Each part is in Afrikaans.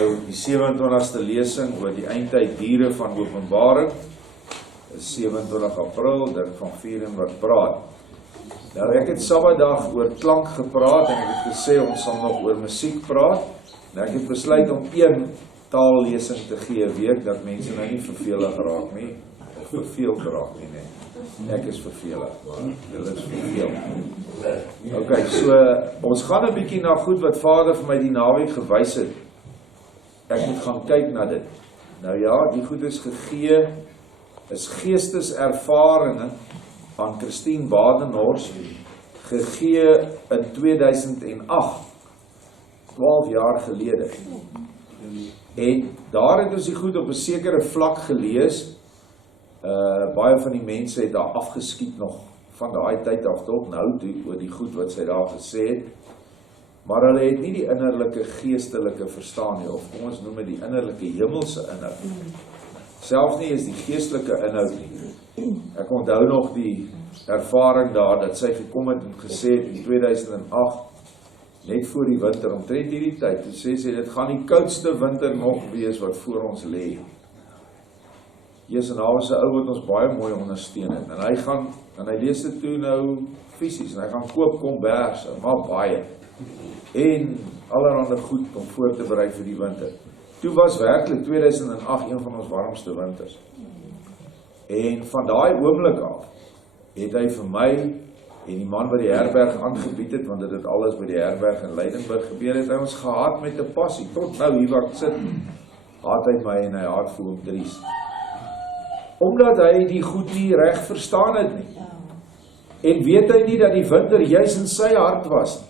nou die 27ste lesing oor die Eindtyd Diere van Openbaring. Is 27 April, Dirk van Vieren wat praat. Nou ek het Saterdag oor klank gepraat en ek het gesê ons sal nog oor musiek praat. Nou ek het besluit om een taallesing te gee 'n week dat mense nou nie vervelig raak nie of verveeld raak nie net. Ek is vervelig, maar julle is verveeld. Ok, so ons gaan 'n bietjie na goed wat Vader vir my die naweek gewys het. Ek moet gaan kyk na dit. Nou ja, die goed is gegee, is geesteservarings aan Christine Badenhorst, gegee in 2008, 12 jaar gelede. En daar het ons die goed op 'n sekere vlak gelees. Baie van die mense het daar afgeskiet nog van daai tyd af tot nou toe oor die goed wat sy daar gesê het. Maar hulle het nie die innerlike geestelike verstaan nie, of kom ons noem dit die innerlike hemelse inhoud. Selfs nie is die geestelike inhoud nie. Ek onthou nog die ervaring daar dat sy gekom het en gesê het in 2008, net voor die winter, omtrent hierdie tyd, toe sê sy, dit gaan die koudste winter nog wees wat voor ons lê. Jesus, en daar was 'n ou wat ons baie mooi ondersteun het, en hy lees dit toe nou fisies, en hy gaan koop komberse, maar baie, en allerhande goed om voor te berei vir die winter. Toe was werklik 2008 een van ons warmste winters. En van daai oomblik af, het hy vir my, en die man wat die herberg aangebied het, want dit het alles by die herberg in Leidenburg gebeur het, hy ons gehad met 'n passie, tot nou hier waar ek sit, haat hy my en hy haat vir hom dries. Omdat hy die goed nie reg verstaan het nie. En weet hy nie dat die winter juis in sy hart was nie.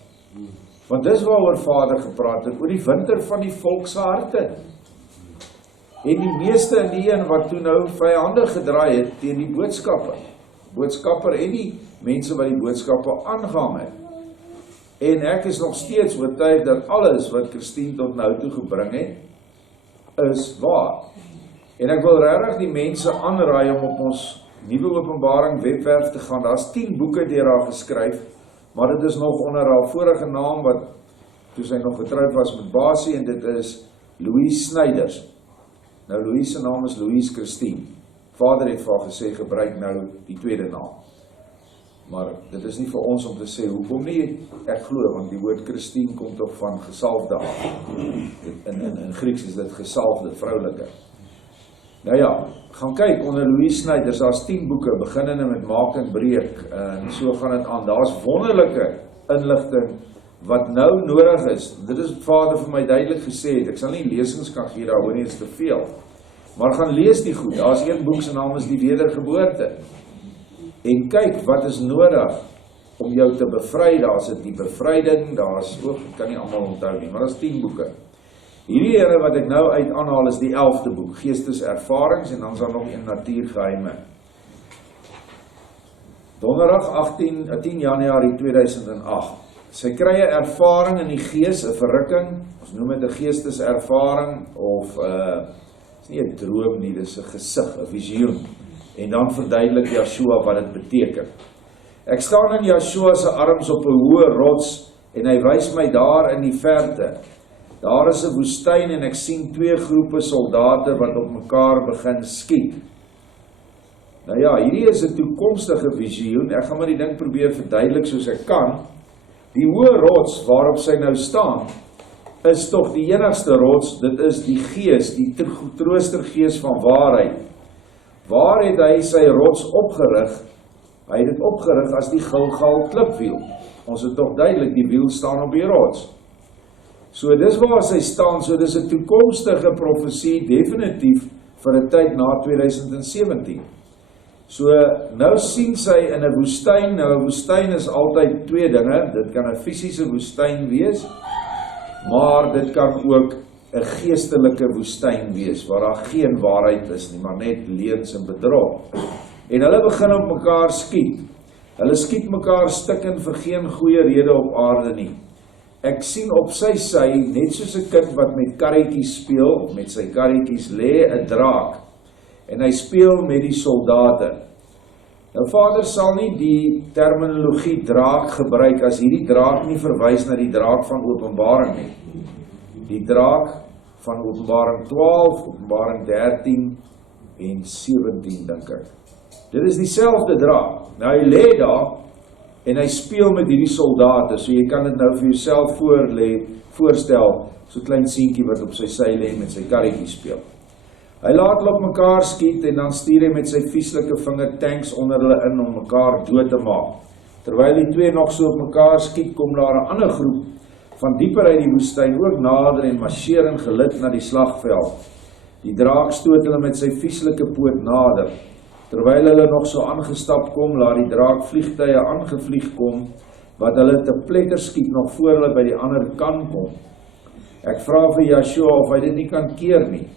Want dis waaroor Vader gepraat het, oor die winter van die volk se harte. En die meeste in die een wat toe nou vyandig gedraai het teen die boodskapper en die mense wat die boodskappe aangehang het. En ek is nog steeds oortuig dat alles wat Christine tot nou toe gebring het, is waar. En ek wil regtig die mense aanraai om op ons nuwe Openbaring webwerf te gaan. Daar's 10 boeke deur haar geskryf, maar dit is nog onder haar vorige naam wat toe sy nog getroud was met Basie, en dit is Louise Snyders. Nou Louise se naam is Louise Christine. Vader het vir haar gesê gebruik nou die tweede naam. Maar dit is nie vir ons om te sê hoekom nie. Ek glo want die woord Christine kom tog van gesalfde af. In Grieks is dit gesalfde, vroulike. Nou ja, gaan kyk onder Louise Snyders, daar's 10 boeke, beginnende met Maak en Breek, en so gaan dit aan. Daar's wonderlike inligting wat nou nodig is. Dit is wat Vader vir my duidelik gesê het. Ek sal nie lesings kan gee daaroor nie, is te veel. Maar gaan lees die goed. Daar's een boek se naam is Die Wedergeboorte. En kyk wat is nodig om jou te bevry. Daar's die bevryding, daar's ook, ek kan nie almal onthou nie, maar daar's 10 boeke. Hierdie ene wat ek nou uit aanhaal is die 11de boek, Geesteservarings, en dan is daar nog een Natuurgeheime. Donderdag 10 Januarie 2008. Sy kry 'n ervaring in die gees, 'n verrukking, ons noem dit 'n geesteservaring, of is nie 'n droom nie, dis 'n gesig, 'n visioen. En dan verduidelik Joshua wat dit beteken. Ek staan in Joshua se arms op 'n hoë rots, en hy wys my daar in die verte. Daar is 'n woestyn en ek sien 2 groepe soldate wat op mekaar begin skiet. Nou ja, hierdie is 'n toekomstige visioen. Ek gaan maar die ding probeer verduidelik soos ek kan. Die hoë rots waarop sy nou staan, is tog die enigste rots, dit is die gees, die troostergees van waarheid. Waar het hy sy rots opgerig? Hy het dit opgerig as die Gilgal klipwiel. Ons het tog duidelik, die wiel staan op die rots. So dis waar sy staan, so dis 'n toekomstige profesie, definitief vir 'n tyd na 2017. So nou sien sy in 'n woestyn. Nou 'n woestyn is altyd 2 dinge, dit kan 'n fisiese woestyn wees, maar dit kan ook 'n geestelike woestyn wees, waar daar geen waarheid is nie, maar net leuns en bedrog. En hulle begin op mekaar skiet. Hulle skiet mekaar stukken vir geen goeie rede op aarde nie. Ek sien op sy sy, net soos 'n kind wat met karretjies speel, met sy karretjies lê 'n draak, en hy speel met die soldate. Nou Vader sal nie die terminologie draak gebruik as hierdie draak nie verwys na die draak van Openbaring nie. Die draak van Openbaring 12, Openbaring 13 en 17 dink ek. Dit is dieselfde draak. Nou hy lê daar en hy speel met hierdie soldate, so jy kan dit nou vir jouself voorstel, so klein seentjie wat op sy sy lê met sy karretjie speel. Hy laat hulle op mekaar skiet en dan stuur hy met sy vieslike vinger tanks onder hulle in om mekaar dood te maak. Terwyl die twee nog so op mekaar skiet, kom daar 'n ander groep van dieper uit die woestyn ook nader en marcheer in gelid na die slagveld. Die draak stoot hulle met sy vieslike poot nader. Terwyl hulle nog so aangestap kom, laat die draak vliegtuie aangevlieg kom, wat hulle te pletter skiet nog voor hulle by die ander kant kom. Ek vra vir Joshua of hy dit nie kan keer nie.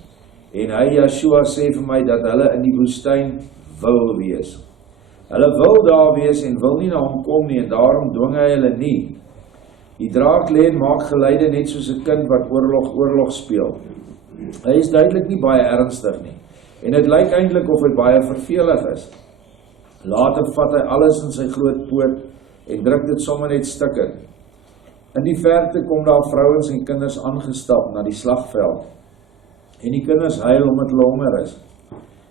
En hy, Joshua, sê vir my dat hulle in die woestyn wil wees. Hulle wil daar wees en wil nie na hom kom nie, en daarom dwing hy hulle nie. Die draak lê en maak geluide net soos 'n kind wat oorlog speel. Hy is duidelik nie baie ernstig nie, en dit lyk eintlik of hy baie vervelig is. Later vat hy alles in sy groot poot en druk dit sommer net stukkend. In die verte kom daar vrouens en kinders aangestap na die slagveld. En die kinders huil omdat hulle honger is.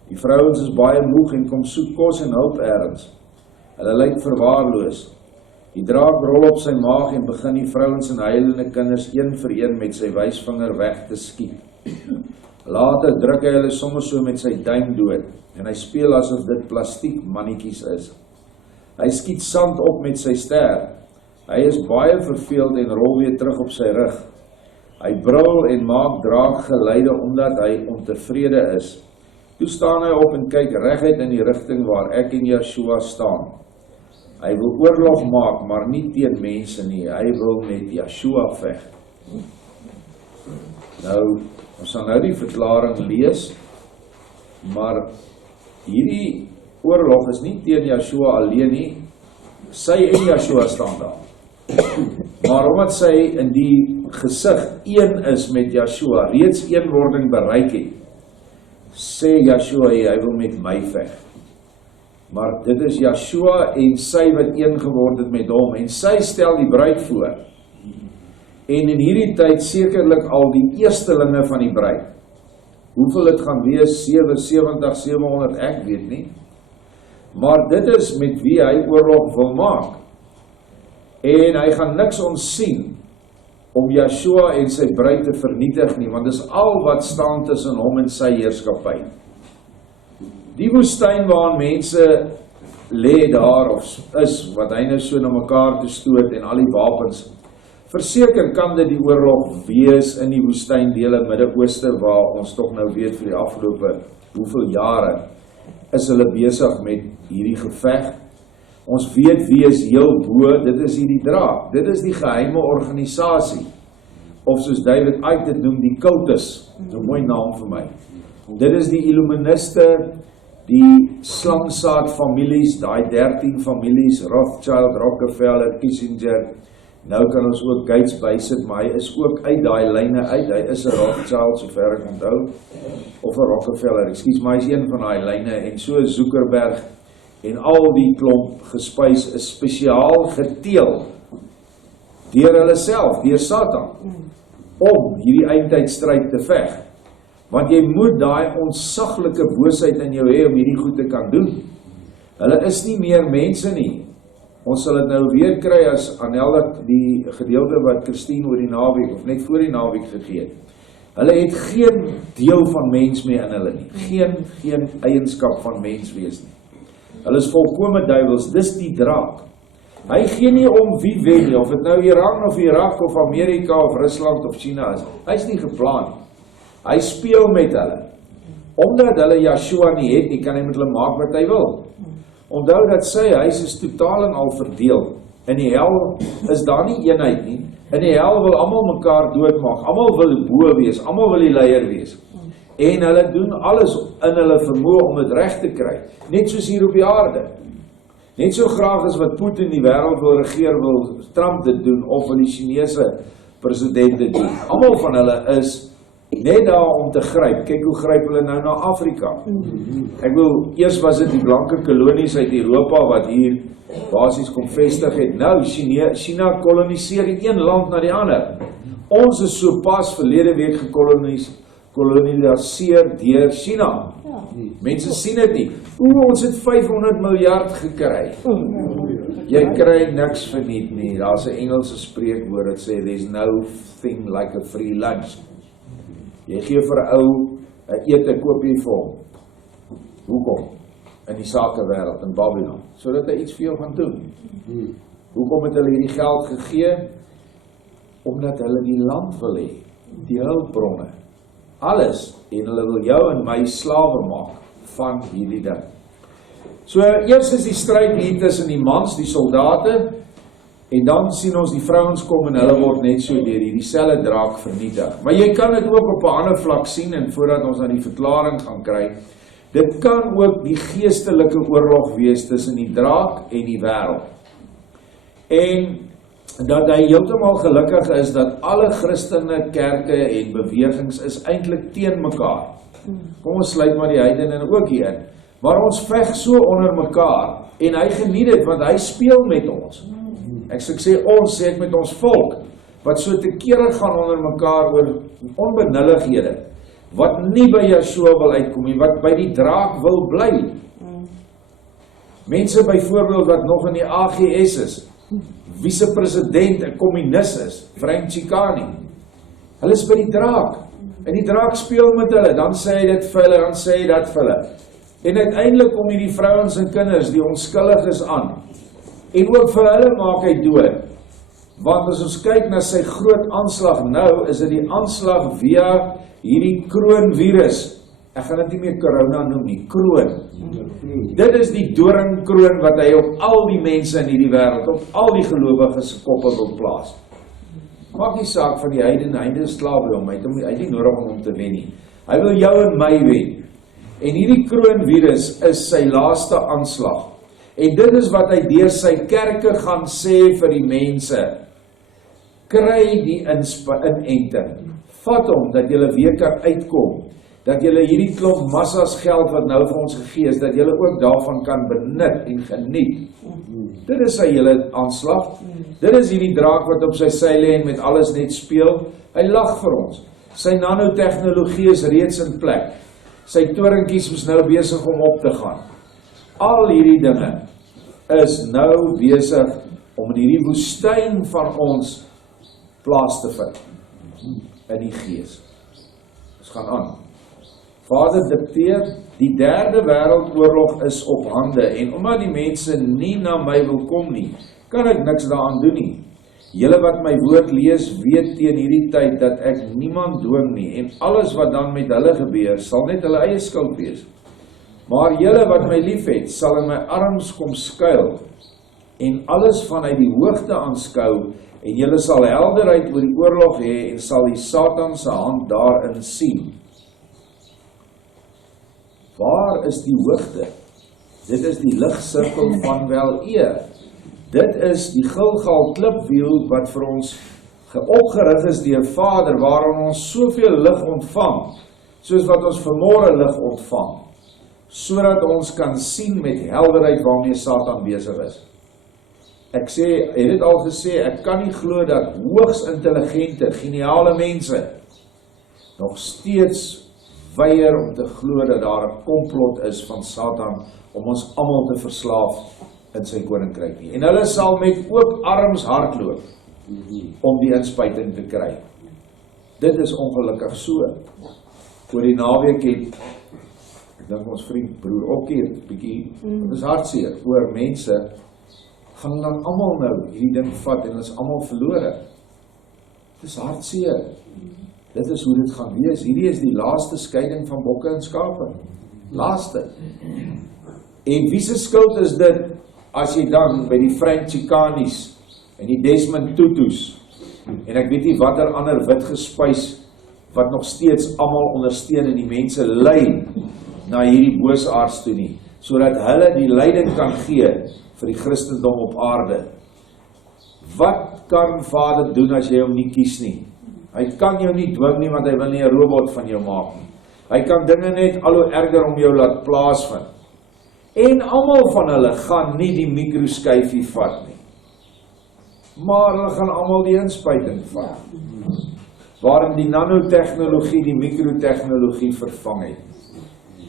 Die vrouens is baie moeg en kom soek kos en hulp ergens. Hulle lyk verwaarloos. Die draak rol op sy maag en begin die vrouens en huilende kinders een vir een met sy wysvinger weg te skiet. Later druk hy hulle sommer so met sy duim dood en hy speel asof dit plastiek mannetjies is. Hy skiet sand op met sy ster. Hy is baie verveeld en rol weer terug op sy rug. Hy brul en maak draakgeluide omdat hy ontevrede is. Toe staan hy op en kyk reguit in die rigting waar ek en Joshua staan. Hy wil oorlog maak, maar nie teen mense nie. Hy wil met Joshua veg. Nou, ons sal nou die verklaring lees, maar hierdie oorlog is nie teen Joshua alleen nie. Sy en Joshua staan daar. Maar omdat sy in die gesig een is met Joshua, reeds eenwording bereik het, sê Joshua, hy wil met my veg. Maar dit is Joshua en sy wat een geword het met hom, en sy stel die bruid voor. En in hierdie tyd sekerlik al die eerstelinge van die bruid. Hoeveel het gaan wees, 77, 700, ek weet nie. Maar dit is met wie hy oorlog wil maak. En hy gaan niks ontsien om Joshua en sy bruid te vernietig nie, want dis al wat staan tussen hom en sy heerskappy. Die woestyn waarin mense lê daar, of is, wat hy nou so na mekaar te stoot en al die wapens, verseker kan dit die oorlog wees in die woestyndele Midde-Ooste, waar ons toch nou weet vir die afgelope hoeveel jare, is hulle besig met hierdie geveg. Ons weet wie is heel bo, dit is hierdie draak, dit is die geheime organisasie, of soos David Eindtyd noem, die cultus, dit is 'n mooi naam vir my. Dit is die Illuministe, die slangsaad families, die 13 families, Rothschild, Rockefeller, Kissinger, nou kan ons ook Gates bysit, maar hy is ook uit die lyne uit, hy is 'n Rothschild, sover ek onthou, of 'n Rockefeller, maar hy is een van die lyne, en so Zuckerberg, en al die klomp gespuis is spesiaal geteel deur hulle self, deur Satan, om hierdie eindtydstryd te veg. Want jy moet daai ontsaglike boosheid in jou hê om hierdie goed te kan doen. Hulle is nie meer mense nie. Ons sal dit nou weer kry as Anel die gedeelte wat Christine oor die naweek, of net voor die naweek gegee het. Hulle het geen deel van mens meer in hulle nie. Geen eienskap van mens wees nie. Hulle is volkome duivels, dis die draak. Hy gee nie om wie wen nie, of het nou Iran of Irak of Amerika of Rusland of China is. Hy is nie geplan nie. Hy speel met hulle. Omdat hulle Joshua nie het nie, kan hy met hulle maak wat hy wil. Onthou dat sy huis is totaal en al verdeel. In die hel is daar nie eenheid nie. In die hel wil almal mekaar doodmaak. Almal wil bo wees, almal wil die leier wees. En hulle doen alles in hulle vermoë om dit reg te kry. Net soos hier op die aarde. Net so graag as wat Putin die wêreld wil regeer, wil Trump dit doen, of wil die Chinese president dit doen. Almal van hulle is net daar om te gryp. Kyk hoe gryp hulle nou na Afrika. Ek wil, eers was dit die blanke kolonies uit Europa wat hier basies kom vestig het. Nou, China koloniseer die een land na die ander, Ons is so pas verlede week gekoloniseer deur China. Mense sien dit nie. Ons het 500 miljard gekry. Jy kry niks verniet nie. Daar's 'n Engelse spreekwoord wat sê there's no thing like a free lunch. Jy gee vir 'n ou 'n ete, koop jy vir hom. Hoekom? In die sakewêreld in Babylon, sodat hy iets vir jou gaan doen. Hoekom het hulle hierdie geld gegee? Omdat hulle die land wil hê, die hulpbronne, alles, en hulle wil jou en my slawe maak van hierdie ding. So eers is die stryd hier tussen die mans, die soldate, en dan sien ons die vrouens kom en hulle word net so deur hierdie selfe draak vernietig. Maar jy kan dit ook op 'n ander vlak sien, en voordat ons aan die verklaring gaan kry, dit kan ook die geestelike oorlog wees tussen die draak en die wêreld. En dat hy heeltemal gelukkig is dat alle Christene, kerke en bewegings is eintlik teen mekaar. Kom ons sluit maar die heidene ook hier in. Maar ons veg so onder mekaar, en hy geniet dit, want hy speel met ons. Ek sê ons, sê ek met ons volk, wat so te kere gaan onder mekaar oor onbenullighede, wat nie by Yeshua wil uitkom nie, wat by die draak wil bly. Mense byvoorbeeld wat nog in die AGS is, vice-president 'n kommunis is, Frank Chikani. Hulle is by die draak, en die draak speel met hulle, dan sê hy dit vir hulle, dan sê hy dat vir hulle. En uiteindelik kom hierdie vrouens en kinders, die onskuldiges aan, en ook vir hulle maak hy dood. Want as ons kyk na sy groot aanslag nou, is dit die aanslag via hierdie kroonvirus. Ek gaan dit nie meer corona noem nie, kroon. Dit is die doringkroon wat hy op al die mense in hierdie wêreld, op al die gelowiges se koppe wil plaas. Maak nie saak van die heidene slawe by hom, hy het nie nodig om hom te wen nie. Hy wil jou en my wen. En hierdie kroonvirus is sy laaste aanslag. En dit is wat hy deur sy kerke gaan sê vir die mense. Kry die inenting. Vat hom, dat julle weer kan uitkom. Dat julle hierdie klomp massas geld wat nou vir ons gegee is, dat julle ook daarvan kan benut en geniet. Dit is sy hele aanslag. Dit is hierdie draak wat op sy sy lê en met alles net speel. Hy lag vir ons. Sy nanotechnologie is reeds in plek. Sy toringkies is nou besig om op te gaan. Al hierdie dinge is nou besig om in hierdie woestyn van ons plaas te vind in die gees. Ons gaan aan. Vader dikteer, die derde wêreldoorlog is op hande, en omdat die mense nie na my wil kom nie, kan ek niks daaraan doen nie. Julle wat my woord lees, weet teen hierdie tyd dat ek niemand dwing nie, en alles wat dan met hulle gebeur, sal net hulle eie skuld wees. Maar julle wat my liefhet, sal in my arms kom skuil, en alles vanuit die hoogte aanskou, en julle sal helderheid oor die oorlog hê, en sal die Satan se hand daarin sien. Waar is die hoogte? Dit is die ligsirkel van wel-eer. Dit is die Gilgal klipwiel wat vir ons opgerig is deur Vader, waarin ons soveel lig ontvang, soos wat ons vanmôre lig ontvang, sodat ons kan sien met helderheid waarmee Satan besig is. Ek het dit al gesê, ek kan nie glo dat hoogs intelligente, geniale mense nog steeds weier om te glo dat daar 'n komplot is van Satan om ons almal te verslaaf in sy koninkryk nie. En hulle sal met oop arms hardloop om die inspuiting te kry. Dit is ongelukkig so. Oor die naweek het, ek dink ons vriend broer Okkie bietjie, dit is hartseer oor mense gaan dan almal nou hierdie ding vat en hulle is almal verlore. Dit is hartseer. Dit is hoe dit gaan wees. Hierdie is die laaste skeiding van bokke en skape. Laaste. En wie se skuld is dit as jy dan by die Frank Chikanis en die Desmond Tutus en ek weet nie watter ander wit gespuis wat nog steeds almal ondersteun en die mense lei na hierdie boosaards toe nie, sodat hulle die leiding kan gee vir die Christendom op aarde. Wat kan Vader doen as jy hom nie kies nie? Hy kan jou nie dwing nie, want hy wil nie 'n robot van jou maak nie. Hy kan dinge net al hoe erger om jou laat plaasvind. En almal van hulle gaan nie die mikroskyfie vat nie. Maar hulle gaan almal die inspuiting vat. waarin die nanotechnologie die mikrotechnologie vervang het.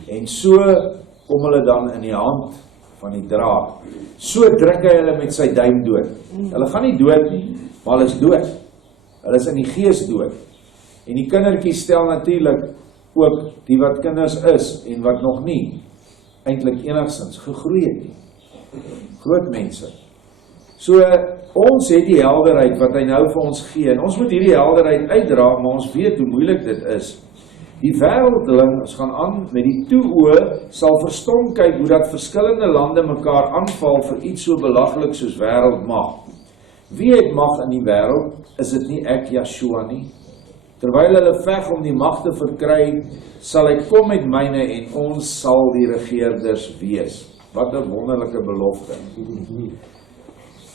En so kom hulle dan in die hand van die draak. So druk hy hulle met sy duim dood. Hulle gaan nie dood nie, maar hulle is dood. Hulle is in die gees dood. En die kindertjies stel natuurlik ook die wat kinders is en wat nog nie eintlik enigstens gegroei het nie. Groot mense. So ons het die helderheid wat hy nou vir ons gee en ons moet hierdie helderheid uitdra, maar ons weet hoe moeilik dit is. Die wêreldling, ons gaan aan met die toe-oë, sal verstom kyk hoe dat verskillende lande mekaar aanval vir iets so belaglik soos wêreldmag. Wie het mag in die wêreld? Is dit nie ek, Yeshua nie? Terwyl hulle veg om die mag te verkry, sal hy kom met myne en ons sal die regeerders wees. Wat 'n wonderlike belofte.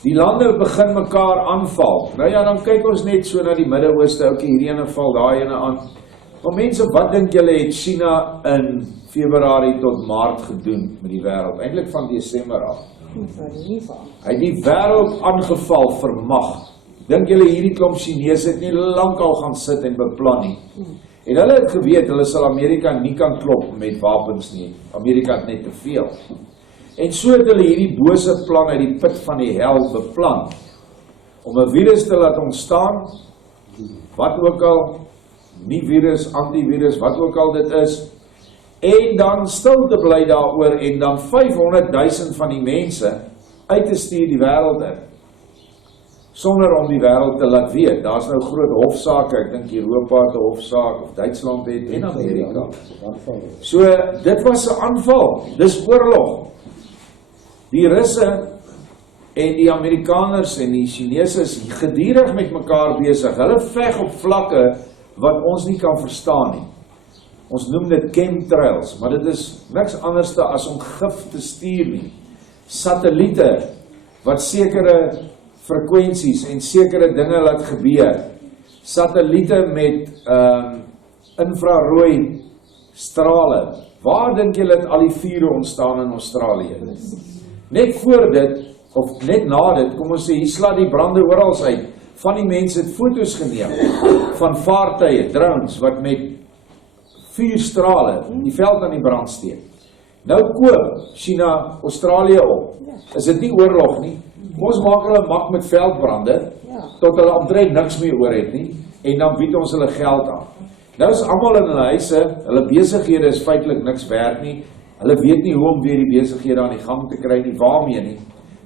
Die lande begin mekaar aanval. Nou ja, dan kyk ons net so na die Midde-Ooste, okay, hierdie ene val daai ene aan. Maar mense, wat dink julle het China in Februarie tot Maart gedoen met die wêreld? Eintlik van Desember af. Hy het die wêreld aangeval vir mag. Dink julle hierdie klomp Chinese het nie lankal gaan sit en beplan nie. En hulle het geweet, hulle sal Amerika nie kan klop met wapens nie. Amerika het net te veel. En so het hulle hierdie bose plan uit die put van die hel beplan, om 'n virus te laat ontstaan, wat ook al, nie virus, antivirus, wat ook al dit is, en dan stil te bly daaroor, en dan 500.000 van die mense uit te stuur die wêreld in, sonder om die wêreld te laat weet. Daar's nou groot hofsaake, ek dink Europa het 'n hofsaak, of Duitsland het, en Amerika. So, dit was 'n aanval, dis oorlog. Die Russe en die Amerikaners en die Chinese is gedurig met mekaar besig. Hulle veg op vlakke wat ons nie kan verstaan nie. Ons noem dit chemtrails, maar dit is niks anders as om gif te stuur nie. Satelliete wat sekere frekwensies en sekere dinge laat gebeur. Satelliete met infrarooi strale. Waar dink julle het al die vure ontstaan in Australië? Net voor dit, of net na dit, kom ons sê, hier slaat die brande oral uit. Van die mense het foto's geneem van vaartuie, drones, wat met vuurstrale die veld aan die brand steek. Nou koop China Australië op. Is dit nie oorlog nie? Ons maak hulle mak met veldbrande, tot hulle omtrent niks meer oor het nie, en dan bied ons hulle geld aan. Nou is almal in hulle huise, hulle besighede is feitelik niks werd nie, hulle weet nie hoe om weer die besighede aan die gang te kry nie, waarmee nie.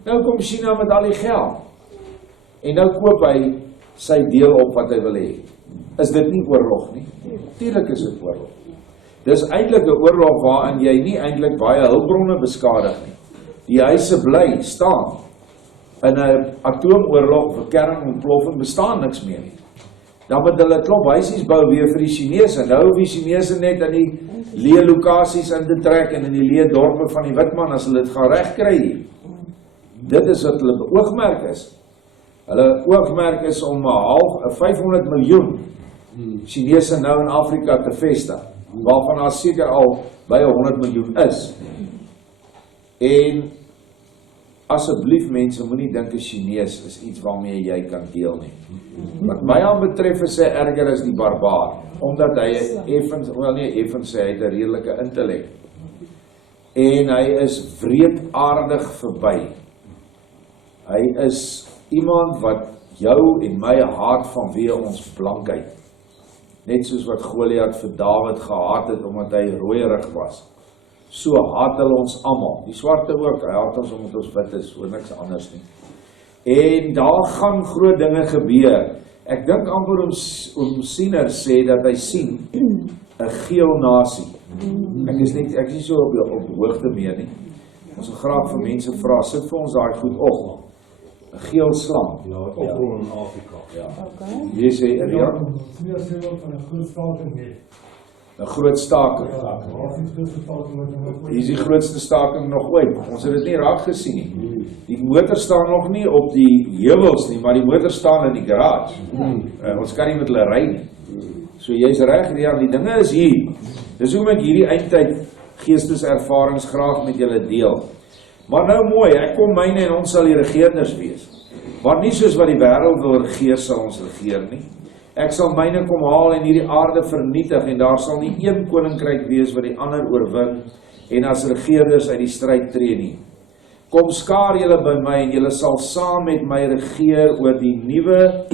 Nou kom China met al die geld, en nou koop hy sy deel op wat hy wil hê. Is dit nie oorlog nie? Tuurlik is dit oorlog. Dis eintlik 'n oorlog waarin jy nie eintlik baie hulpbronne beskadig nie. Die huise bly staan. In 'n atoomoorlog of 'n kernontploffing bestaan niks meer nie. Dan moet hulle klop huisies bou weer vir die Chinese. Nou hoef die Chinese net in die leë lokasies in te trek en in die leë dorpe van die Witman as hulle dit gaan regkry hier. Dit is wat hulle oogmerk is. Hulle oogmerk is om 500 miljoen Chinese nou in Afrika te vestig, waarvan daar seker al by 100 miljoen is. En asseblief mense, moenie dink 'n Chinees is iets waarmee jy kan deel nie. Wat my aan betref is hy erger as die barbaar, omdat hy effens sê hy het 'n redelike intellek. En hy is wreedaardig verby. Hy is iemand wat jou en my haat vanweë ons blankheid. Net soos wat Goliat vir Dawid gehaat het omdat hy rooierig was. So haat hulle ons almal. Die swarte ook, hy haat ons omdat ons wit is, oor niks anders nie. En daar gaan groot dinge gebeur. Ek dink amper om Siener sê dat hy sien 'n geel nasie. Ek is nie so op hoogte meer nie. Ons wil graag vir mense vra, sit vir ons daai goed op. 'n geel slang. Ja, oprol in Afrika. Ja. Jy sê Ja, meer sê wat van 'n groot staking het. 'n groot staking. Hier is die grootste staking nog ooit. Ons het dit nie raak gesien nie. Die motor staan nog nie op die heuwels nie, maar die motor staan in die garage. Ons kan nie met hulle ry nie. So jy's reg, ja, die dinge is hier. Dis hoekom ek hierdie eindtyd geesteservarings graag met julle deel. Maar nou mooi, ek kom myne en ons sal die regeerders wees. Maar nie soos wat die wêreld wil regeer, sal ons regeer nie. Ek sal myne kom haal en hierdie aarde vernietig, en daar sal nie een koninkryk wees wat die ander oorwin, en as regeerders uit die stryd tree nie. Kom skaar julle by my, en julle sal saam met my regeer oor die nuwe,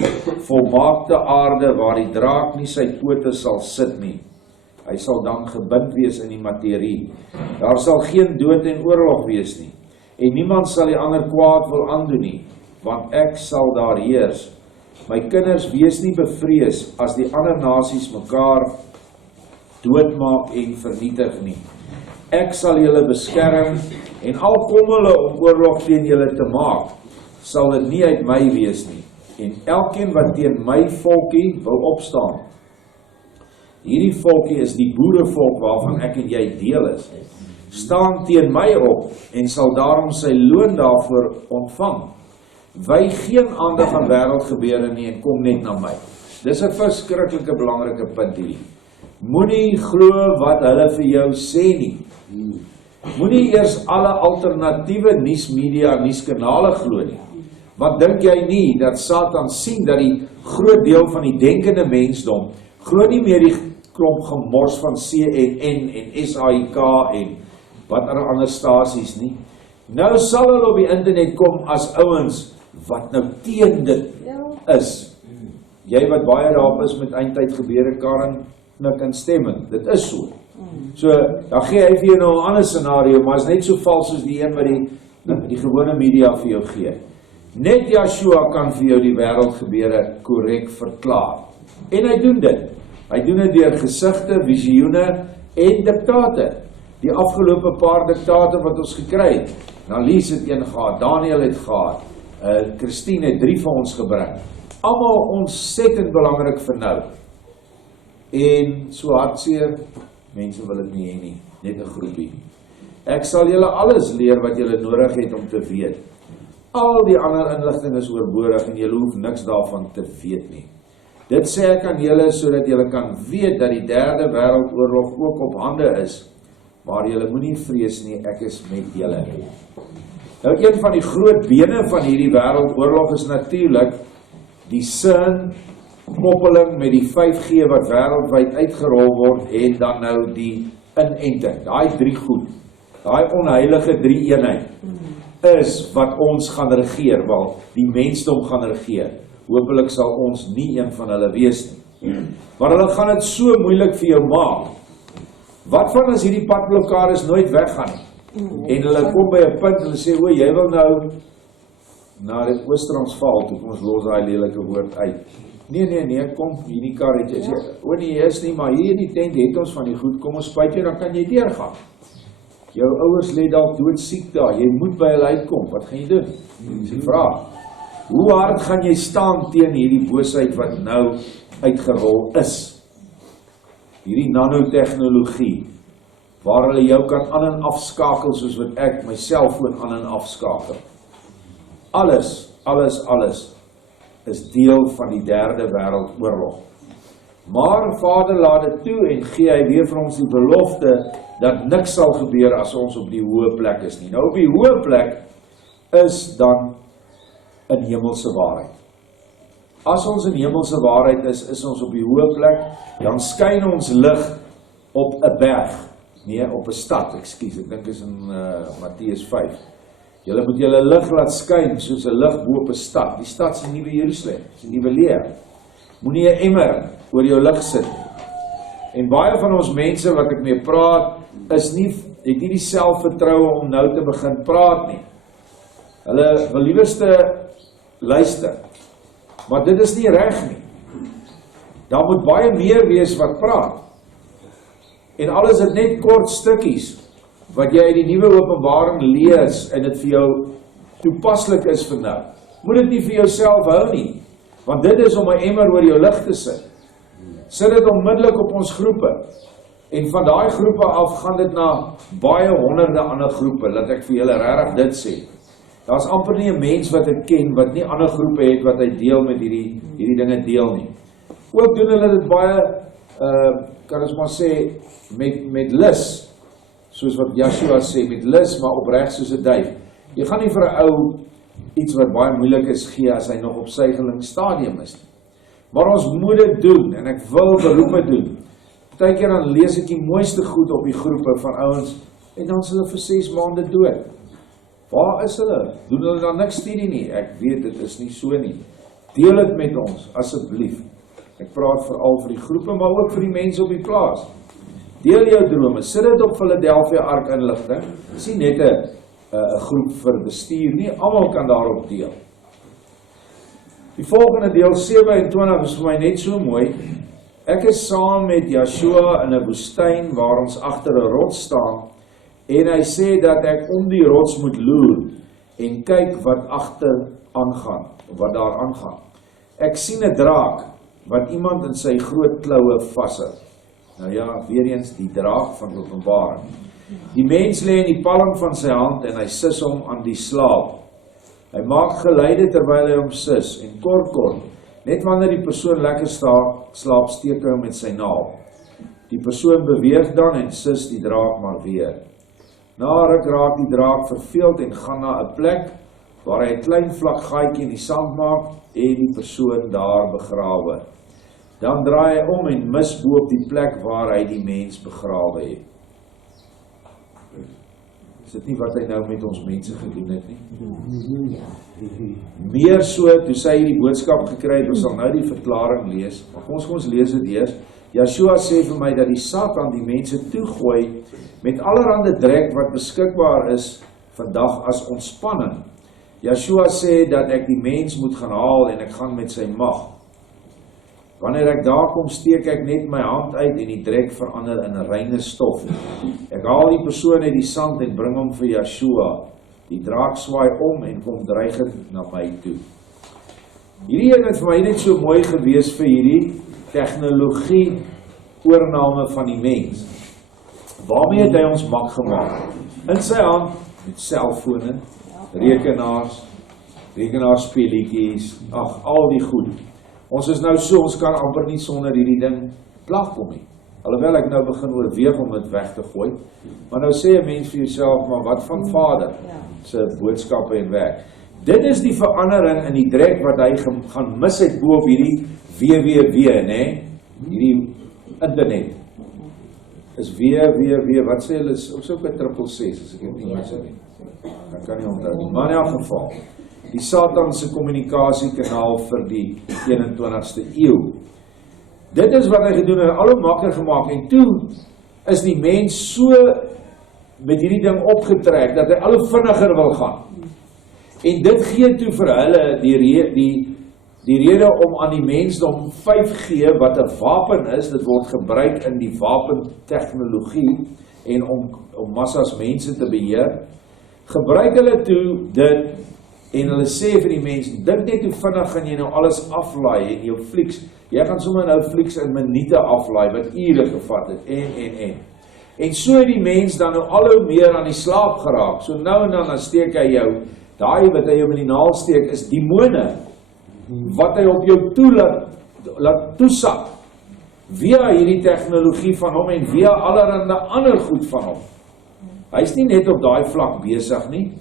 volmaakte aarde, waar die draak nie sy pote sal sit nie. Hy sal dan gebind wees in die materie. Daar sal geen dood en oorlog wees nie, en niemand sal die ander kwaad wil aandoen nie, want ek sal daar heers. My kinders, wees nie bevrees as die ander nasies mekaar doodmaak en vernietig nie. Ek sal julle beskerm, en al kom hulle om oorlog teen julle te maak, sal dit nie uit my wees nie. En elkeen wat teen my volkie wil opstaan. Hierdie volkie is die boerevolk waarvan ek en jy deel is. Staan teen my op, en sal daarom sy loon daarvoor ontvang. Wy geen aandag aan wêreldgebeure nie, en kom net na my. Dis 'n verskriklike belangrike punt hier. Moenie glo wat hulle vir jou sê nie. Moenie eers alle alternatiewe nuusmedia, nuuskanale glo nie. Wat dink jy nie dat Satan sien dat die groot deel van die denkende mensdom glo nie meer die klomp gemors van CNN en SAIK en wat ander stasies nie. Nou sal hulle op die internet kom as ouens wat nou teen dit is. Jy wat baie daarop is met Eindtyd Diere, Karen, knik instemmend. Dit is so. So, dan gee hy vir jou nou 'n ander scenario, maar is net so vals soos die een wat die gewone media vir jou gee. Net Yeshua kan vir jou die wêreldgebeure korrek verklaar. En hy doen dit. Hy doen dit deur gesigte, visioene en diktate. Die afgelope paar diktate wat ons gekry het. Annelies het een gehad, Daniel het gehad, Christine het 3 vir ons gebring. Almal ontsettend belangrik vir nou. En so hartseer, mense wil dit nie hê nie, net 'n groepie. Ek sal julle alles leer wat julle nodig het om te weet. Al die ander inligting is oorbodig en julle hoef niks daarvan te weet nie. Dit sê ek aan julle sodat julle kan weet dat die 3de wêreldoorlog ook op hande is. Maar julle moenie vrees nie, ek is met julle. Nou, een van die groot bene van hierdie wêreldoorlog is natuurlik die sin koppeling met die 5G wat wêreldwyd uitgerol word en dan nou die inenting. Daai 3 goed, daai onheilige 3-eenheid is wat ons gaan regeer, wel, die mensdom gaan regeer. Hoopelik sal ons nie een van hulle wees nie. Maar hulle gaan dit so moeilik vir jou maak. Wat van as hierdie padblokkades nooit weggaan nie? En hulle kom by 'n punt, hulle sê, o, jy wil nou na die Oos-Transvaal toe, kom ons los daai lelike woord uit. Nee, kom, hierdie karretje, jy sê, o nee, jy is nie, maar hier in die tent het ons van die goed, kom ons spuit jou, dan kan jy deurgaan. Jou ouers lê dalk doodsiek daar, jy moet by hulle uitkom, wat gaan jy doen? Dis die vraag. Hoe hard gaan jy staan teen hierdie boosheid wat nou uitgerol is? Hierdie nanotechnologie, waar hulle jou kan aan en afskakel, soos wat ek my selfoon aan en afskakel. Alles is deel van die 3de wêreldoorlog. Maar Vader laat dit toe en gee hy weer vir ons die belofte dat niks sal gebeur as ons op die hoë plek is nie. Nou op die hoë plek is dan in hemelse waarheid. As ons in hemelse waarheid is ons op die hoë plek, dan skyn ons lig op 'n berg, nee, op 'n stad, ek dink is in Matteus 5. Julle moet julle lig laat skyn soos 'n lig bo op 'n stad. Die stad is die nuwe Jerusalem, is die nuwe leer. Moenie 'n emmer oor jou lig sit. En baie van ons mense wat ek mee praat, het nie die selfvertroue om nou te begin praat nie. Hulle wil liewerste luister. Maar dit is nie reg nie. Daar moet baie meer wees wat praat. En al is dit net kort stukkies wat jy uit die nuwe Openbaring lees en dit vir jou toepaslik is vir nou. Moet dit nie vir jouself hou nie, want dit is om 'n emmer oor jou lig te sit. Sit dit onmiddellik op ons groepe. En van daai groepe af gaan dit na baie honderde ander groepe, laat ek vir julle regtig dit sê. Daar's amper nie 'n mens wat ek ken wat nie ander groepe het wat hy deel met hierdie dinge deel nie. Ook doen hulle dit baie kan ons maar sê met lus, soos wat Yeshua sê, met lus maar opreg soos 'n duif. Jy gaan nie vir 'n ou iets wat baie moeilik is gee as hy nog op sygeling stadium is nie. Maar ons moet dit doen, en ek wil beroepe doen. Partykeer dan lees ek die mooiste goed op die groepe van ouens, en dan is hulle vir 6 maande dood. Waar is hulle? Doen hulle dan niks studie nie? Ek weet, dit is nie so nie. Deel dit met ons, asseblief. Ek praat veral vir die groepe, maar ook vir die mense op die plaas. Deel jou drome, sit dit op Philadelphia Ark inligting. Dis nie net 'n groep vir bestuur nie, almal kan daarop deel. Die volgende deel 27 is vir my net so mooi. Ek is saam met Joshua in 'n woestyn waar ons agter 'n rots staan en hy sê dat ek om die rots moet loer en kyk wat agter aangaan, wat daar aangaan. Ek sien 'n draak wat iemand in sy groot kloue vashou. Nou ja, weer eens die draak van Openbaring. Die mens lê in die palm van sy hand en hy sis hom aan die slaap. Hy maak geluide terwyl hy hom sis en kort, net wanneer die persoon lekker slaap, steek hy hom met sy naal. Die persoon beweeg dan en sis die draak maar weer. Na 'n ruk raak die draak verveeld en gaan na 'n plek waar hy 'n klein vlak gaatjie in die sand maak en die persoon daar begrawe. Dan draai hy om en mis bo op die plek waar hy die mens begrawe het. Is dit nie wat hy nou met ons mense gedoen het nie? Meer so, toe sy hierdie boodskap gekry het, ons sal nou die verklaring lees, maar kom ons lees dit eers. Joshua sê vir my dat die Satan die mense toegooi met allerhande drek wat beskikbaar is vandag as ontspanning. Joshua sê dat ek die mens moet gaan haal en ek gaan met sy mag. Wanneer ek daar kom, steek ek net my hand uit en die drek verander in 'n reine stof. Ek haal die persoon uit die sand en bring hom vir Joshua. Die draak swaai om en kom dreigend na my toe. Hierdie een het vir my net so mooi gewees vir hierdie tegnologie oorname van die mens. Waarmee het hy ons mak gemaak? In sy hand met selfone, rekenaarspeletjies, al die goed. Ons is nou so, ons kan amper nie sonder hierdie ding klaarkom nie. Alhoewel ek nou begin oorweeg om dit weg te gooi. Maar nou sê 'n mens vir jouself, maar wat van Vader se boodskappe en werk? Dit is die verandering in die drek wat hy gaan mis het bo op hierdie www, né? Hierdie internet. Is www, wat sê hulle, ons ook 'n 666 as ek dit nie mis het nie. Ek kan nie onthou nie. Maar in elk geval, die Satan se kommunikasiekanaal vir die 21ste eeu. Dit is wat hy gedoen het, al hoe makliker gemaak, en toe is die mens so met hierdie ding opgetrek, dat hy al hoe vinniger wil gaan. En dit gee toe vir hulle die rede om aan die mensdom 5G, wat 'n wapen is, dit word gebruik in die wapentegnologie, en om massas mense te beheer, gebruik hulle toe dit, en hulle sê vir die mens, dink net hoe vinnig gaan jy nou alles aflaai en jou flieks, jy gaan sommer nou flieks in minute aflaai, wat ure gevat het, en so het die mens dan nou al hoe meer aan die slaap geraak, so nou en dan steek hy jou, daai wat hy jou met die naal steek, is demone, wat hy op jou toe laat toesak, via hierdie tegnologie van hom, en via allerhande ander goed van hom. Hy is nie net op daai vlak besig nie.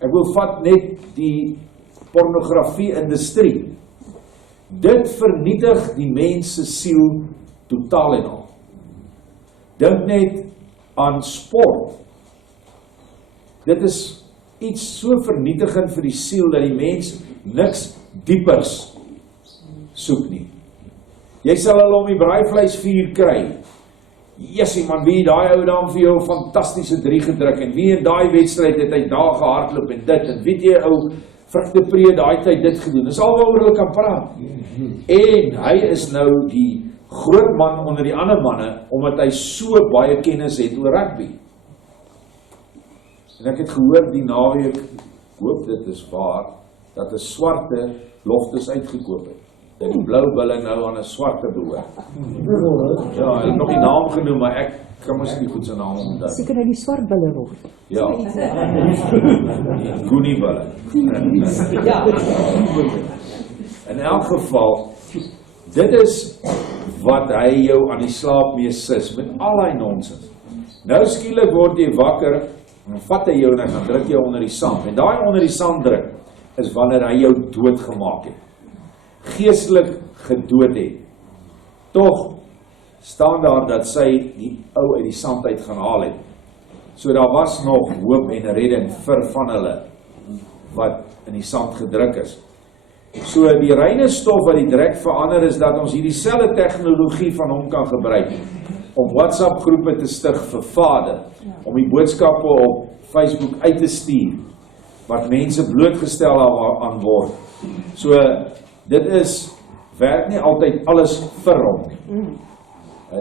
Ek wil vat net die pornografie-industrie. Dit vernietig die mens se siel totaal en al. Dink net aan sport. Dit is iets so vernietigend vir die siel, dat die mens niks diepers soek nie. Jy sal hulle om die braaivleisvuur kry. Jessie man, wie daai ou dan vir jou fantastiese 3 gedruk, en wie in daai wedstryd het hy daar gehardloop en dit, en weet jy ou Vrugtepree daai tyd dit gedoen. Dis al waaroor hulle kan praat. En hy is nou die groot man onder die ander manne, omdat hy so baie kennis het oor rugby. En ek het gehoor die naweek, ek hoop dit is waar, dat 'n swarte Loftus uitgekoop het. En die blou bulle nou aan 'n swarte behoort. Ja, hy het nog die naam genoem, maar ek kan mos nie goed sy naam onthou. Seker hy die swart bulle word. Ja. Die Goonie bulle. Ja. In elk geval, dit is wat hy jou aan die slaap mee sis, met al die nonsens. Nou skielik word jy wakker, en vat hy jou en hy gaan druk jou onder die sand. En daai onder die sand druk, is wanneer hy jou doodgemaak het. Geestelik gedood het. Tog staan daar dat sy die ou uit die sand uit gaan haal het. So daar was nog hoop en redding vir van hulle wat in die sand gedruk is. So die reine stof wat die drek verander is dat ons hierdie selfde tegnologie van hom kan gebruik om WhatsApp groepe te stig vir vader, om die boodskappe op Facebook uit te stuur wat mense blootgestel aan word. So dit werk nie altyd alles vir hom nie.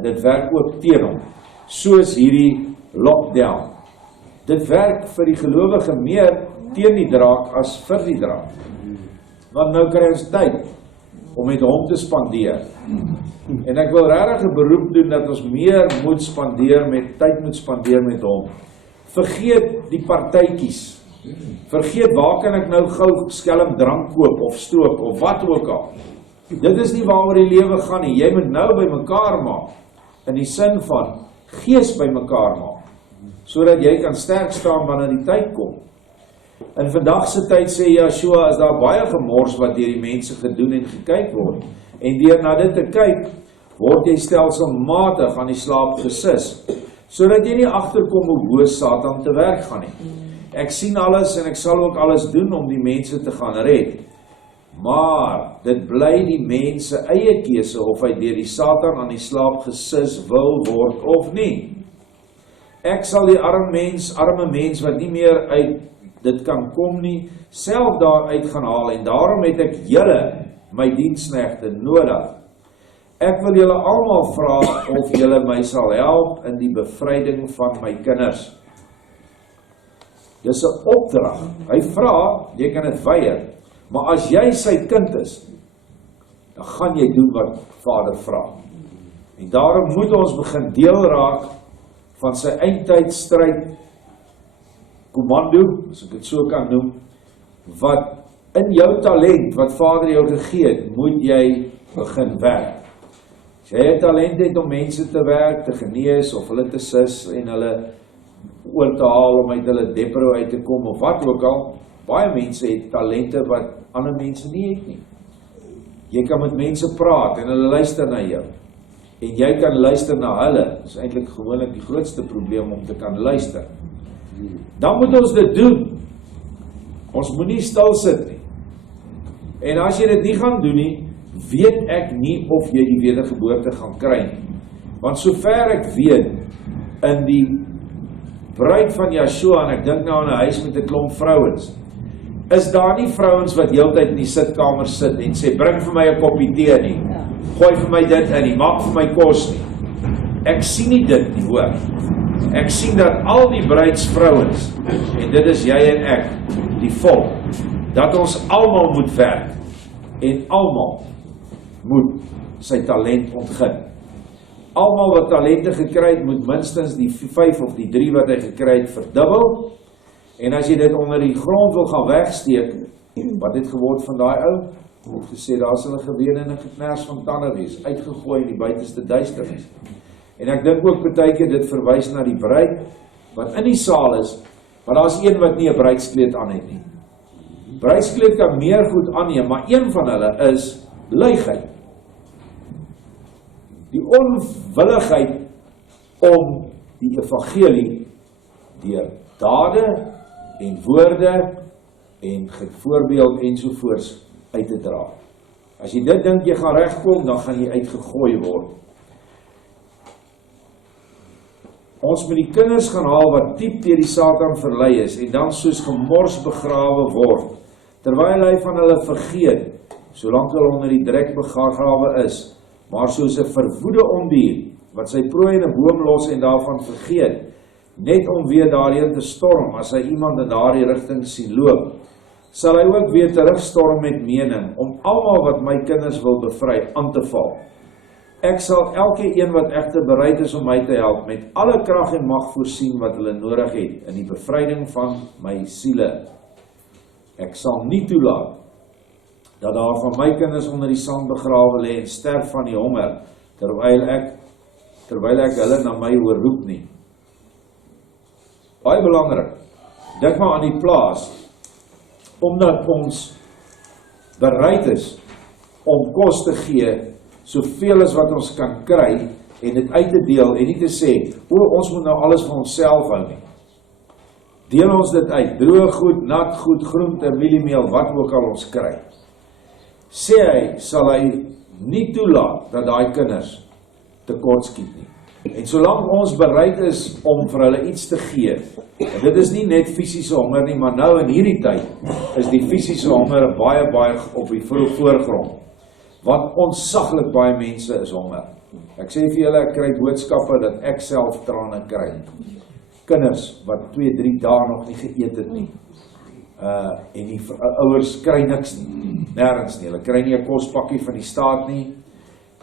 Dit werk ook teen hom. Soos hierdie lockdown. Dit werk vir die gelowige meer teen die draak as vir die draak. Want nou kry ons tyd om met hom te spandeer. En ek wil regtig 'n beroep doen dat ons meer moet tyd moet spandeer met hom. Vergeet die partytjies. Vergeet waar kan ek nou gou skelm drank koop of stroop of wat ook al. Dit is nie waaroor die lewe gaan nie. Jy moet nou by mekaar maak. In die sin van gees by mekaar maak. Sodat jy kan sterk staan wanneer die tyd kom. In vandag se tyd sê Yeshua, is daar baie gemors wat deur die mense gedoen en gekyk word. En deur na dit te kyk, word jy stelselmatig aan die slaap gesis, sodat jy nie agterkom hoe boos Satan te werk gaan nie. Ek sien alles en ek sal ook alles doen om die mense te gaan red. Maar dit bly die mense eie keuse of hy deur die Satan aan die slaap gesis wil word of nie. Ek sal die arme mens wat nie meer uit dit kan kom nie, self daar uit gaan haal, en daarom het ek julle, my diensknegte, nodig. Ek wil julle almal vra of julle my sal help in die bevryding van my kinders. Dis 'n opdrag. Hy vra, jy kan dit weier, maar as jy sy kind is, dan gaan jy doen wat Vader vra. En daarom moet ons begin deel raak van sy eindtydstryd kommando, as ek dit so kan noem, wat in jou talent, wat Vader jou gegee het, moet jy begin werk. As jy 'n talent het om mense te werk, te genees, of hulle te sis, en hulle oor te haal, om uit hulle depro uit te kom, of wat ook al, baie mense het talente wat ander mense nie het nie. Jy kan met mense praat, en hulle luister na jou, en jy kan luister na hulle. Dit is eintlik gewoonlik die grootste probleem om te kan luister. Dan moet ons dit doen. Ons moet nie stil sit nie. En as jy dit nie gaan doen nie, weet ek nie of jy die wedergeboorte gaan kry nie. Want sover ek weet, in die bruid van Yeshua, en ek dink nou aan 'n huis met 'n klomp vrouens, is daar nie vrouens wat heeltyd in die sitkamer sit en sê, bring vir my 'n koppie tee nie, gooi vir my dit in nie, maak vir my kos nie. Ek sien nie dit nie, hoor. Ek sien dat al die bruidsvrouens, en dit is jy en ek, die volk, dat ons almal moet werk, en almal moet sy talent ontgin. Almal wat talente gekry het, moet minstens die 5 of die 3 wat hy gekry het verdubbel, en as jy dit onder die grond wil gaan wegsteek, wat het geword van daai ou? Het gesê, daar sal 'n geween en 'n geknars van tande wees, uitgegooi in die buitenste duisternis. En ek dink ook partykeer dit verwys na die bruid, wat in die saal is, maar daar is een wat nie 'n bruidskleed aan het nie. Bruidskleed kan meer goed aanneem, maar een van hulle is luigheid. Die onwilligheid om die evangelie deur dade en woorde en voorbeeld ensovoorts uit te dra. As jy dit dink jy gaan regkom, dan gaan jy uitgegooi word. Ons moet die kinders gaan haal wat diep deur die Satan verlei is, en dan soos gemors begrawe word, terwyl hy van hulle vergeet, solank hulle onder die drek begrawe is, maar soos 'n verwoede ondier, wat sy prooi in 'n boom los en daarvan vergeet, net om weer daarheen te storm, as hy iemand in daardie rigting sien loop, sal hy ook weer terugstorm met mening, om almal wat my kinders wil bevry, aan te val. Ek sal elke een wat egter bereid is om my te help, met alle krag en mag voorsien wat hulle nodig het, in die bevryding van my siele. Ek sal nie toelaat, dat daar van my kinders onder die sand begrawe lê en sterf van die honger, terwyl ek hulle na my hoor roep nie. Baie belangrik, dink maar aan die plaas, omdat ons bereid is om kos te gee, soveel as wat ons kan kry, en dit uit te deel, en nie te sê, ons moet nou alles vir onsself hou nie. Deel ons dit uit, droog goed, nat goed, groente, mieliemeel, wat ook al ons kry. Sê hy, sal hy nie toelaat dat daai kinders tekortskiet nie. En solank ons bereid is om vir hulle iets te gee, en dit is nie net fisiese honger nie, maar nou in hierdie tyd is die fisiese honger baie op die voorgrond. Want ontsaglik baie mense is honger. Ek sê vir julle, ek kry boodskappe dat ek self trane kry. Kinders wat 2-3 dae nog nie geëet het nie. En die ouers kry niks nie. Nêrens nie. Hulle kry nie 'n kospakkie van die staat nie.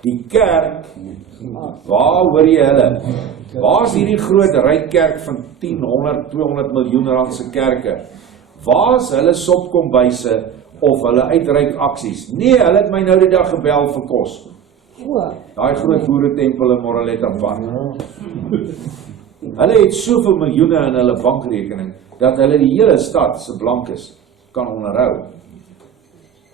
Die kerk, waar hoor jy hulle? Waar is hierdie groot ryk kerk van 10, 100, 200 miljoen rand se kerke? Waar is hulle sopkombuise of hulle uitreik aksies? Nee, hulle het my nou die dag gebel vir kos. Daai groot boeretempel in Moreletta Park. Hulle het soveel miljoene in hulle bankrekening dat hulle die hele stad se blankes kan onderhou.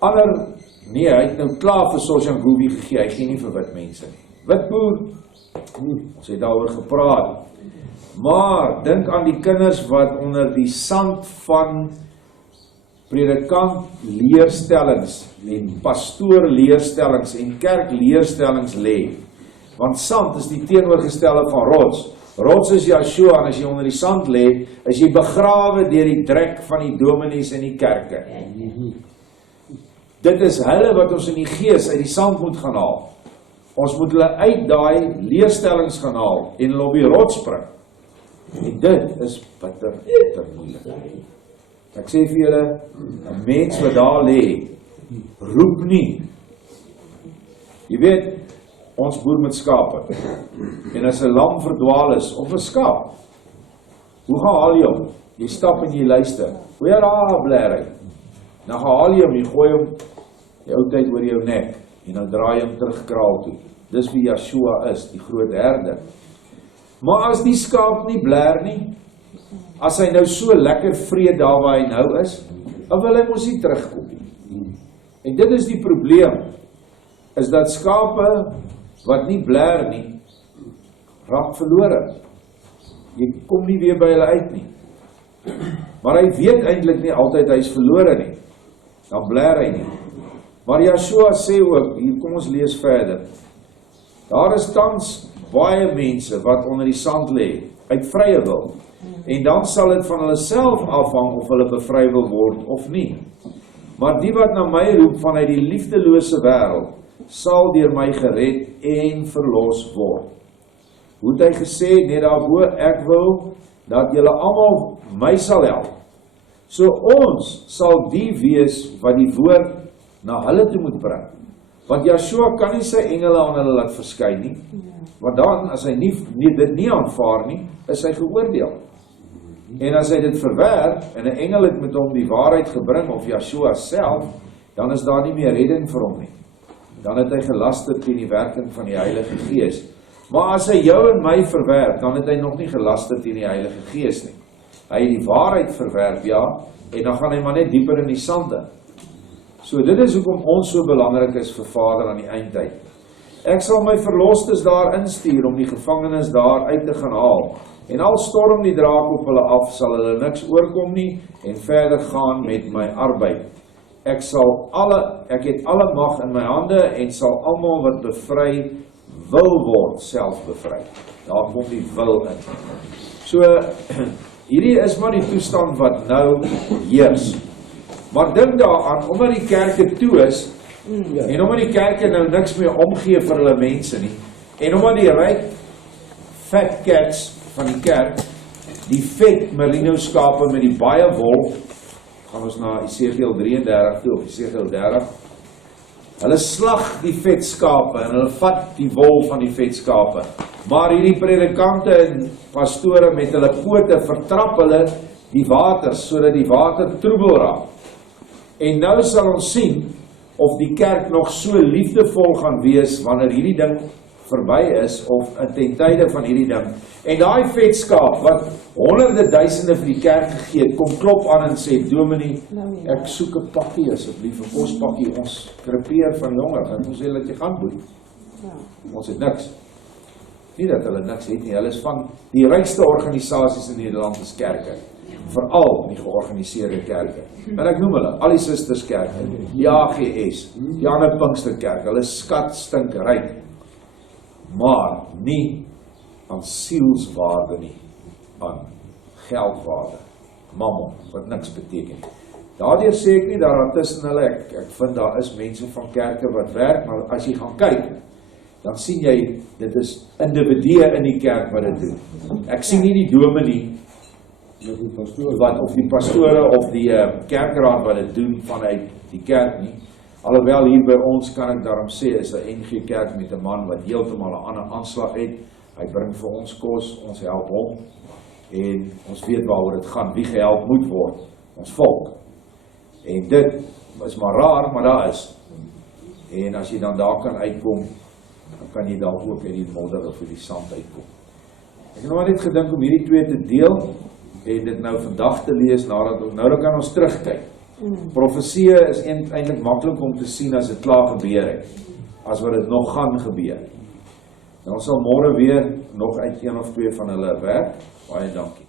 Ander, nee, hy het nou klaar vir Sosjan Goobie gegee, hy gee nie vir wit mense nie. Wit boer, ons het daaroor gepraat. Maar, dink aan die kinders wat onder die sand van predikant leerstellings en pastoor leerstellings en kerk leerstellings lê. Want sand is die teenoorgestelde van rots. Rots is Yeshua, en as jy onder die sand lê, is jy begrawe deur die drek van die dominees in die kerke. Dit is hulle wat ons in die gees uit die sand moet gaan haal. Ons moet hulle uit daai leerstellings gaan haal en hulle op die rots spring. En dit is bitter moeilik. Ek sê vir julle, 'n mens wat daar lê, roep nie. Jy weet, ons boer met skape. En as 'n lam verdwaal is, of 'n skaap, hoe gaan haal jy hom? Jy stap en jy luister. Hoe daar blaar hy? Nou gaan haal jy hom, jy gooi hom die ou tyd oor jou nek, en dan draai hom terug kraal toe. Dis wie Yeshua is, die groot herder. Maar as die skaap nie blaar nie, as hy nou so lekker vrede daar waar hy nou is, dan wil hy mos nie terugkom nie. En dit is die probleem, is dat skape wat nie blaar nie, raak verlore. Jy kom nie weer by hulle uit nie. Maar hy weet eintlik nie altyd hy is verlore nie. Dan blaar hy nie. Maar Yeshua sê ook, hier kom ons lees verder. Daar is tans baie mense wat onder die sand lê, uit vrye wil. En dan sal dit van hulle self afhang of hulle bevry wil word of nie. Maar die wat na my roep vanuit die liefdelose wêreld, sal deur my gered en verlos word. Hoe het hy gesê, net daarbo, ek wil dat julle almal my sal help. So ons sal die wees wat die woord na hulle toe moet bring. Want Yeshua kan nie sy engele aan hulle laat verskyn nie. Want dan, as hy dit nie aanvaar nie, is hy geoordeel. En as hy dit verwerp, en 'n engel het met hom die waarheid gebring, of Yeshua self, dan is daar nie meer redding vir hom nie. Dan het hy gelaster teen die werking van die Heilige Gees. Maar as hy jou en my verwerp, dan het hy nog nie gelaster teen die Heilige Gees nie. Hy het die waarheid verwerp, ja, en dan gaan hy maar net dieper in die sande. So dit is hoekom ons so belangrik is vir Vader aan die eindtyd. Ek sal my verlostes daar instuur om die gevangenes daar uit te gaan haal. En al storm die draak op hulle af, sal hulle niks oorkom nie en verder gaan met my arbeid. Ek het alle mag in my hande en sal almal wat bevry wil word, self bevry. Daar kom die wil in. So, hierdie is maar die toestand wat nou heers. Maar dink daaraan, omdat die kerke toe is, en omdat die kerke nou niks meer omgee vir hulle mense nie, en omdat die ryk fat cats van die kerk, die vet merino skape met die baie wol, gaan ons na Esegiel 33 toe, of Esegiel 30, hulle slag die vet skape, en hulle vat die wol van die vet skape, maar hierdie predikante en pastore met hulle pote vertrap hulle die water, sodat die water troebel raak. En nou sal ons sien, of die kerk nog so liefdevol gaan wees, wanneer hierdie ding verby is, of ten tye van hierdie ding, en daai vetskaap, wat honderde duisende vir die kerk gegee het, kom klop aan en sê, dominee, ek soek 'n pakkie asseblief, 'n kospakkie, ons krepeer van jonger, en ons sê, dat jy gaan boei. Ons het niks. Nie dat hulle niks het nie, hulle is van die rykste organisasies in Nederland is kerke, veral die georganiseerde kerke. En ek noem hulle, al die sisterskerke, die AGS, die ander Pinksterkerk, hulle is skat stink ryk, maar nie aan sielswaarde nie, aan geldwaarde, mammon, wat niks beteken. Daardeur sê ek nie, daar tussen hulle, ek vind daar is mense van kerke wat werk, maar as jy gaan kyk, dan sien jy, dit is individue in die kerk wat dit doen. Ek sien nie die dominee, of die pastore of die kerkraad wat dit doen vanuit die kerk nie. Alhoewel hier by ons kan ek daarom sê, is 'n NG Kerk met 'n man wat heeltemal 'n ander aanslag het. Hy bring vir ons kos, ons help hom, en ons weet waaroor dit gaan, wie gehelp moet word, ons volk. En dit is maar raar, maar daar is. En as jy dan daar kan uitkom, dan kan jy daar ook in die modder of in die sand uitkom. Ek het nou net gedink om hierdie twee te deel, en dit nou vandag te lees, nou kan ons terugkyk. Profesie is eintlik maklik om te sien as dit klaar gebeur het, as wat dit nog gaan gebeur. En ons sal môre weer nog uit een of twee van hulle werk. Baie dankie.